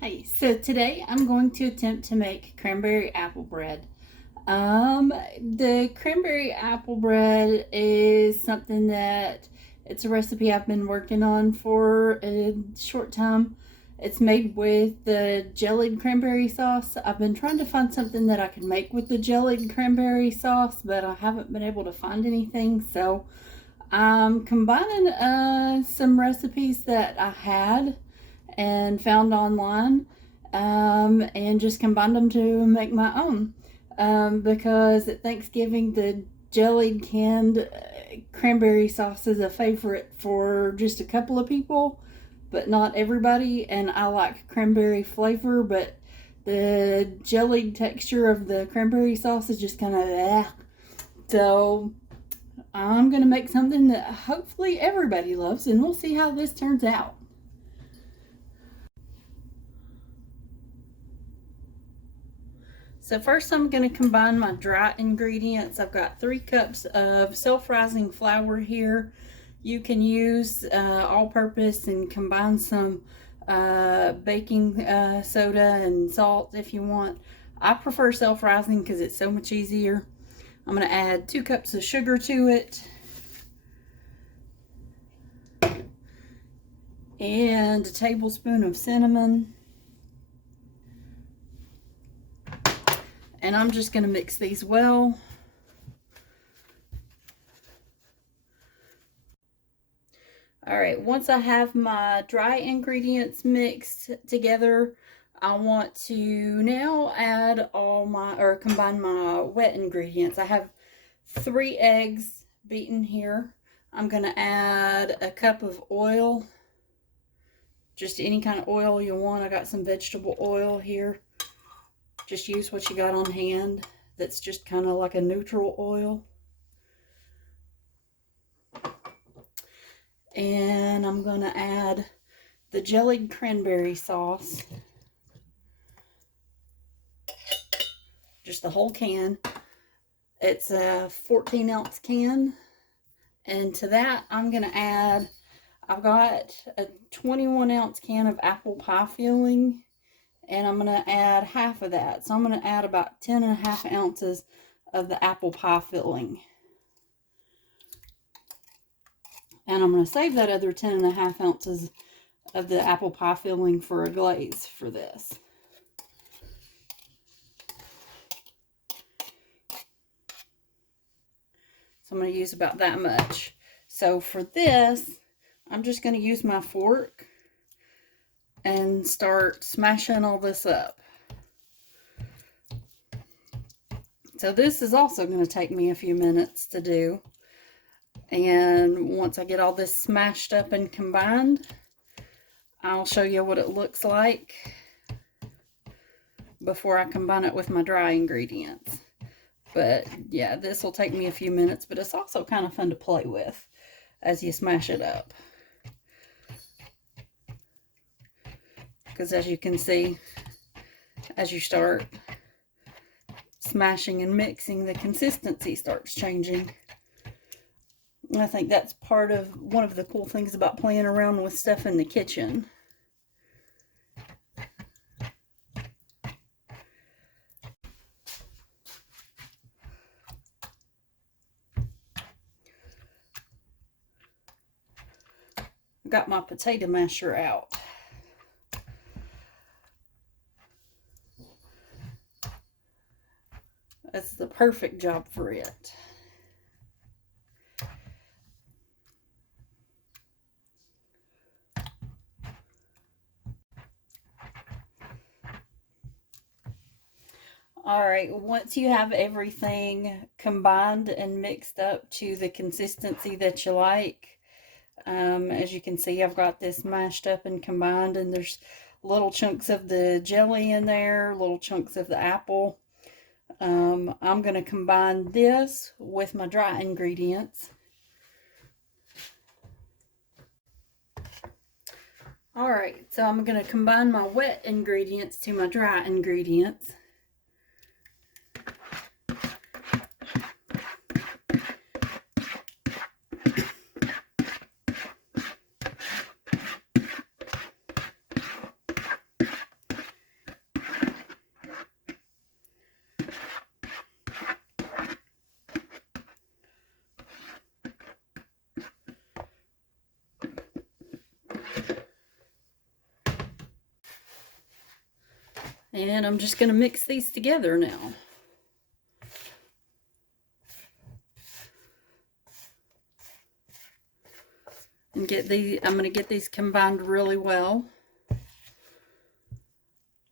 Hey, so today I'm going to attempt to make cranberry apple bread. The cranberry apple bread is something that it's a recipe I've been working on for a short time. It's made with the jellied cranberry sauce. I've been trying to find something that I could make with the jellied cranberry sauce, but I haven't been able to find anything. So I'm combining some recipes that I had and found online, and just combined them to make my own. Because at Thanksgiving, the jellied canned cranberry sauce is a favorite for just a couple of people, but not everybody. And I like cranberry flavor, but the jellied texture of the cranberry sauce is just kind of So I'm going to make something that hopefully everybody loves, and we'll see how this turns out. So first I'm going to combine my dry ingredients. I've got 3 cups of self-rising flour here. You can use all-purpose and combine some baking soda and salt if you want. I prefer self-rising because it's so much easier. I'm going to add 2 cups of sugar to it. And a tablespoon of cinnamon. And I'm just going to mix these well. Alright, once I have my dry ingredients mixed together, I want to now add combine my wet ingredients. I have 3 eggs beaten here. I'm going to add a cup of oil, just any kind of oil you want. I got some vegetable oil here. Just use what you got on hand that's just kind of like a neutral oil. And I'm going to add the jellied cranberry sauce. Just the whole can. It's a 14-ounce can. And to that, I'm going to add, I've got a 21-ounce can of apple pie filling. And I'm going to add half of that. So I'm going to add about 10.5 ounces of the apple pie filling. And I'm going to save that other 10.5 ounces of the apple pie filling for a glaze for this. So I'm going to use about that much. So for this, I'm just going to use my fork and start smashing all this up. So this is also going to take me a few minutes to do. And once I get all this smashed up and combined, I'll show you what it looks like before I combine it with my dry ingredients. But yeah, this will take me a few minutes, but it's also kind of fun to play with as you smash it up. Because as you can see, as you start smashing and mixing, the consistency starts changing. And I think that's one of the cool things about playing around with stuff in the kitchen. I got my potato masher out. That's the perfect job for it. Alright, once you have everything combined and mixed up to the consistency that you like, as you can see, I've got this mashed up and combined, and there's little chunks of the jelly in there, little chunks of the apple. I'm going to combine this with my dry ingredients. Alright, so I'm going to combine my wet ingredients to my dry ingredients. And I'm just going to mix these together now. And I'm going to get these combined really well.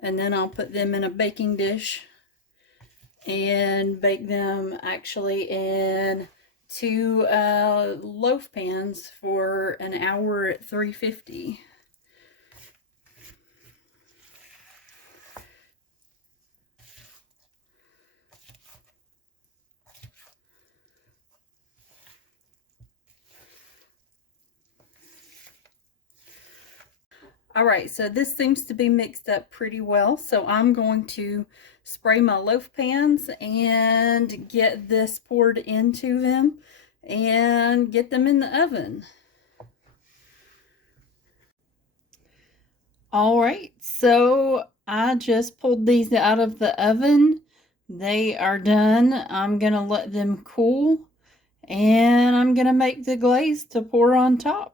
And then I'll put them in a baking dish and bake them actually in 2 loaf pans for an hour at 350. All right, so this seems to be mixed up pretty well. So I'm going to spray my loaf pans and get this poured into them and get them in the oven. All right, so I just pulled these out of the oven. They are done. I'm gonna let them cool and I'm gonna make the glaze to pour on top.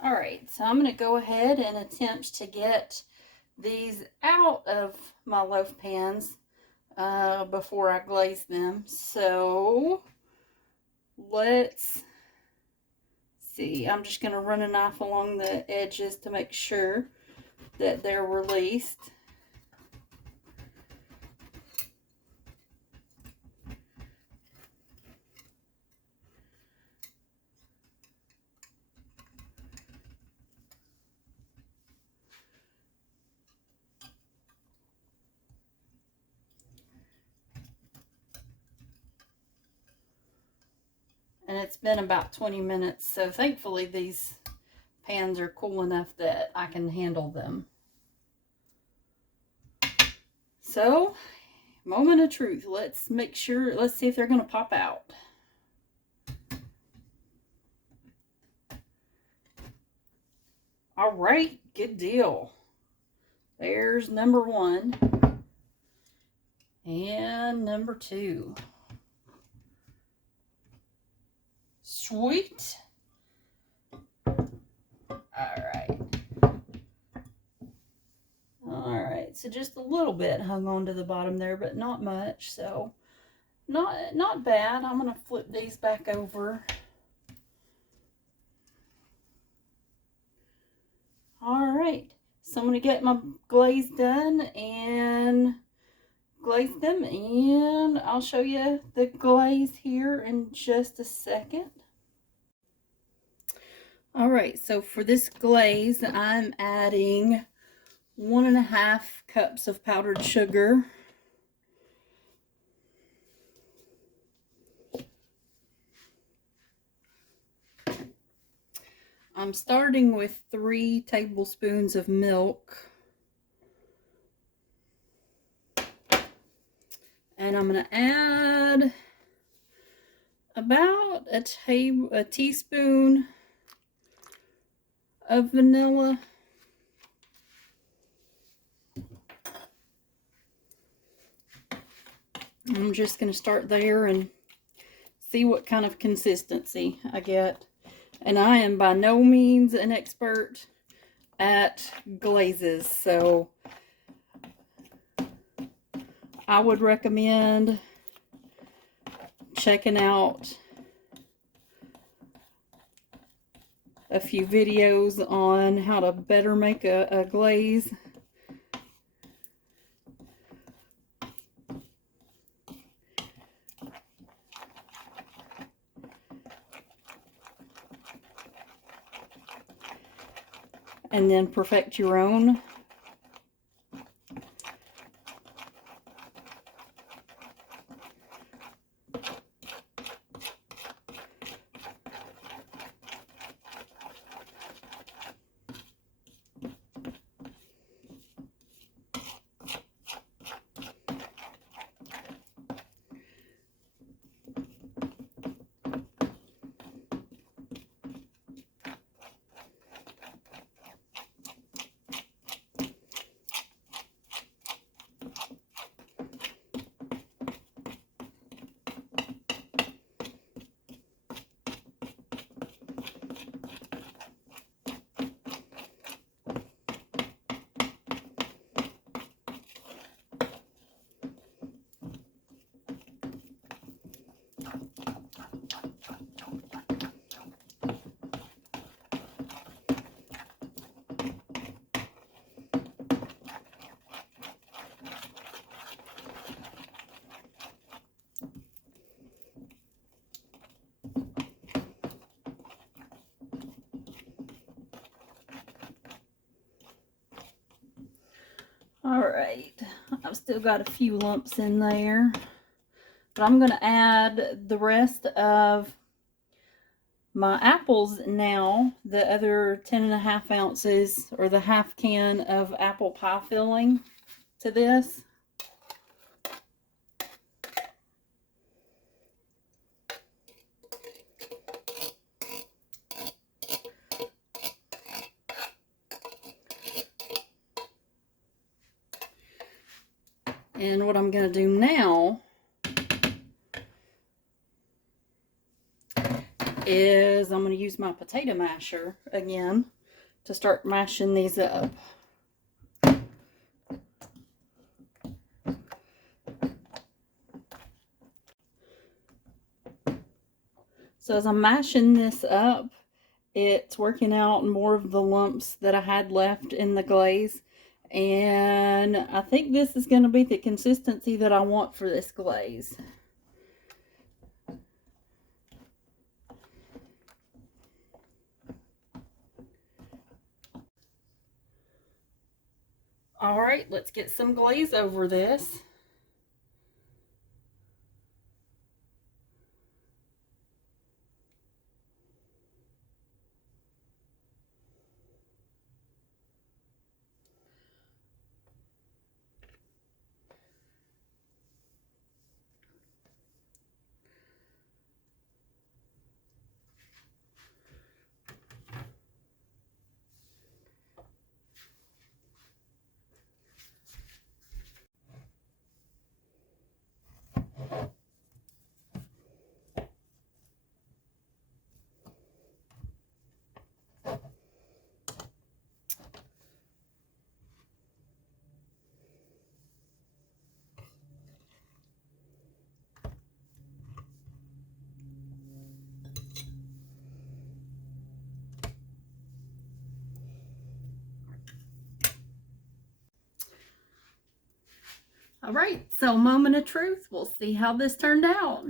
All right, so I'm going to go ahead and attempt to get these out of my loaf pans before I glaze them. So let's see. I'm just going to run a knife along the edges to make sure that they're released. And it's been about 20 minutes, so thankfully these pans are cool enough that I can handle them. So, moment of truth. Let's see if they're going to pop out. All right, good deal. There's number 1 and number 2. Sweet. All right, so just a little bit hung on to the bottom there, but not much, so not bad. I'm going to flip these back over. All right, so I'm going to get my glaze done and glaze them, and I'll show you the glaze here in just a second. All right, so for this glaze, I'm adding 1.5 cups of powdered sugar. I'm starting with 3 tablespoons of milk. And I'm going to add about a teaspoon of vanilla. I'm just going to start there and see what kind of consistency I get. And I am by no means an expert at glazes, so I would recommend checking out a few videos on how to better make a glaze. And then perfect your own. Alright, I've still got a few lumps in there, but I'm going to add the rest of my apples now, the other 10.5 ounces, or the half can of apple pie filling to this. And what I'm going to do now is I'm going to use my potato masher again to start mashing these up. So as I'm mashing this up, it's working out more of the lumps that I had left in the glaze. And I think this is going to be the consistency that I want for this glaze. All right, let's get some glaze over this. All right, so moment of truth. We'll see how this turned out.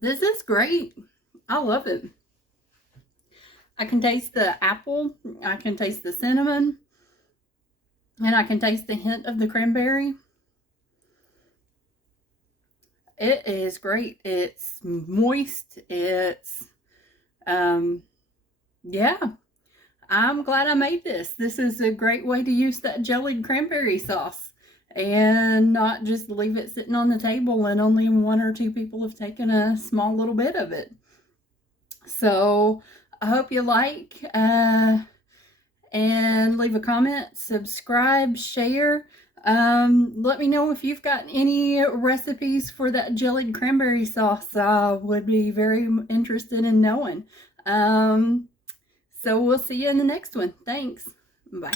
This is great. I love it. I can taste the apple, I can taste the cinnamon, and I can taste the hint of the cranberry. It is great. It's moist. It's, yeah. I'm glad I made this. This is a great way to use that jellied cranberry sauce and not just leave it sitting on the table and only 1 or 2 people have taken a small little bit of it. So I hope you like and leave a comment, subscribe, share. Let me know if you've got any recipes for that jellied cranberry sauce. I would be very interested in knowing. So we'll see you in the next one. Thanks. Bye.